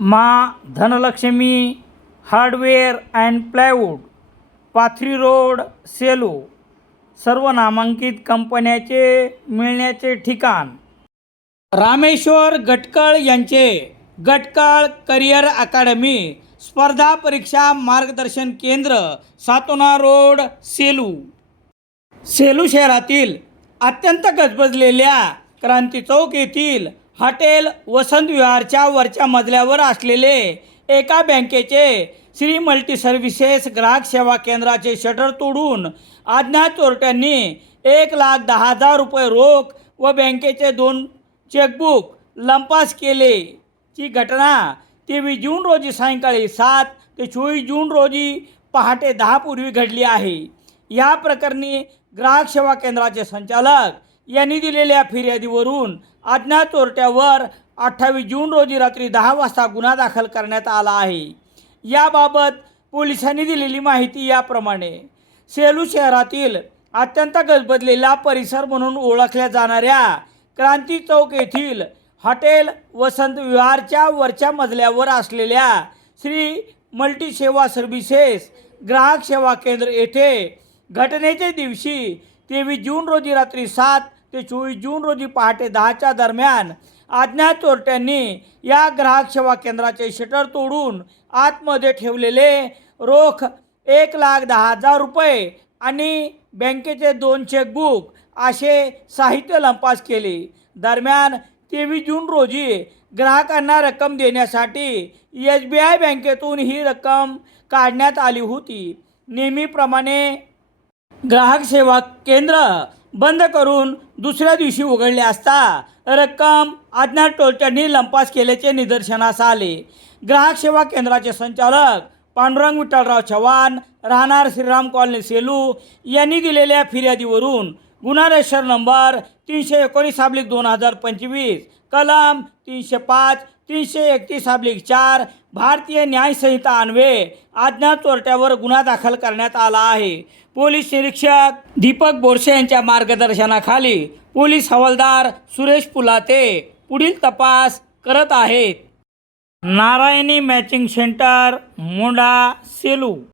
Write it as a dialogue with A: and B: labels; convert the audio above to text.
A: मा Dhanalakshmi hardware and plywood Pathri road Selu सर्व नामांकित कंपन्याचे मिळण्याचे ठिकाण. रामेश्वर गटकळ यांचे गटकळ करिअर अकादमी स्पर्धा परीक्षा मार्गदर्शन केंद्र सातोना रोड सेलू. सेलू शहरातील अत्यंत गजबजलेल्या क्रांती चौक येथील हॉटेल वसंत विहारच्या वरच्या मजल्यावर असलेले एका बँकेचे श्री मल्टी सर्व्हिसेस ग्राहक सेवा केंद्राचे शटर तोडून अज्ञात चोरट्यांनी एक लाख दहा हजार रुपये रोख व बँकेचे दोन चेकबुक लंपास केले. ची घटना तेवीस जून रोजी सायंकाळी सात ते चोवीस जून रोजी पहाटे दहापूर्वी घडली आहे. या प्रकरणी ग्राहक सेवा केंद्राचे संचालक यांनी दिलेल्या फिर्यादीवरून अज्ञात चोरट्यावर अठ्ठावीस जून रोजी रात्री दहा वाजता गुन्हा दाखल करण्यात आला आहे. याबाबत पोलिसांनी दिलेली माहिती याप्रमाणे. सेलू शहरातील अत्यंत गजबजलेला परिसर म्हणून ओळखल्या जाणाऱ्या क्रांती चौक येथील हॉटेल वसंत विहारच्या वरच्या मजल्यावर असलेल्या श्री मल्टी सेवा सर्व्हिसेस ग्राहक सेवा केंद्र येथे घटनेच्या दिवशी तेवीस जून रोजी रात्री सात ते चोवीस जून रोजी पहाटे दहाच्या दरम्यान अज्ञात चोरट्यांनी या ग्राहक सेवा केंद्राचे शटर तोडून आतमध्ये ठेवलेले रोख एक लाख दहा हजार रुपये आणि बँकेचे दोन चेकबुक असे साहित्य लंपास केले. दरम्यान तेवीस जून रोजी ग्राहकांना रक्कम देण्यासाठी एस बी आय बँकेतून ही रक्कम काढण्यात आली होती. नेहमीप्रमाणे ग्राहक सेवा केंद्र बंद करून दुसऱ्या दिवशी उघडले असता रक्कम अज्ञात टोलच्यांनी लंपास केल्याचे निदर्शनास आले. ग्राहक सेवा केंद्राचे संचालक पांडुरंग विठ्ठलराव चव्हाण राहणार श्रीराम कॉलनी सेलू यांनी दिलेल्या फिर्यादीवरून गुन्हा रजिस्टर नंबर तीनशे एकोणीस अब्लिक दोन हजार पंचवीस. कलम तीनशे पाच तीनशे एकतीस अब्लिक चार. भारतीय न्यायसंहिता अन्वये आज्ञा चोरट्यावर गुन्हा दाखल करण्यात आला आहे. पोलीस निरीक्षक दीपक बोरसे यांच्या मार्गदर्शनाखाली पोलीस हवालदार सुरेश पुलाते पुढील तपास करत आहेत. Narayani matching centre Monda Selu.